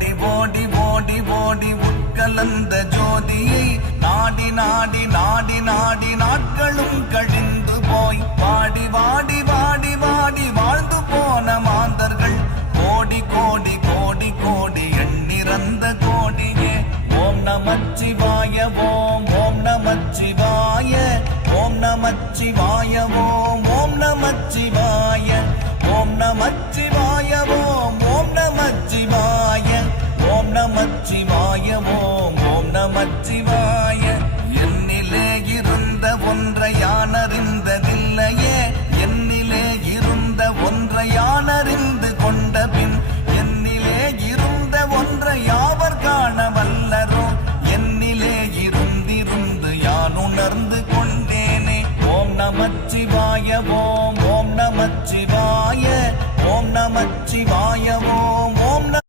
ஓடி ஓடி ஓடி ஓடி உட்கலந்த ஜோதியை நாடி நாடி நாடி நாடி நாட்களும் கழிந்து போய் வாடி வாடி வாடி வாடி வாழ்ந்து போன மாந்தர்கள் கோடி கோடி கோடி கோடி எண்ணிறந்த கோடியே. ஓம் நமச்சிவாய ஓம் ஓம் நமச்சிவாய ஓம் நமச்சிவாய ஓம் ஓம் நமச்சிவாய ஓம் நமச்சிவாய ஓம் ஓம் நமச்சிவாய ஓம் நமச்சிவாய ஓம் ஓம் நமச்சிவாய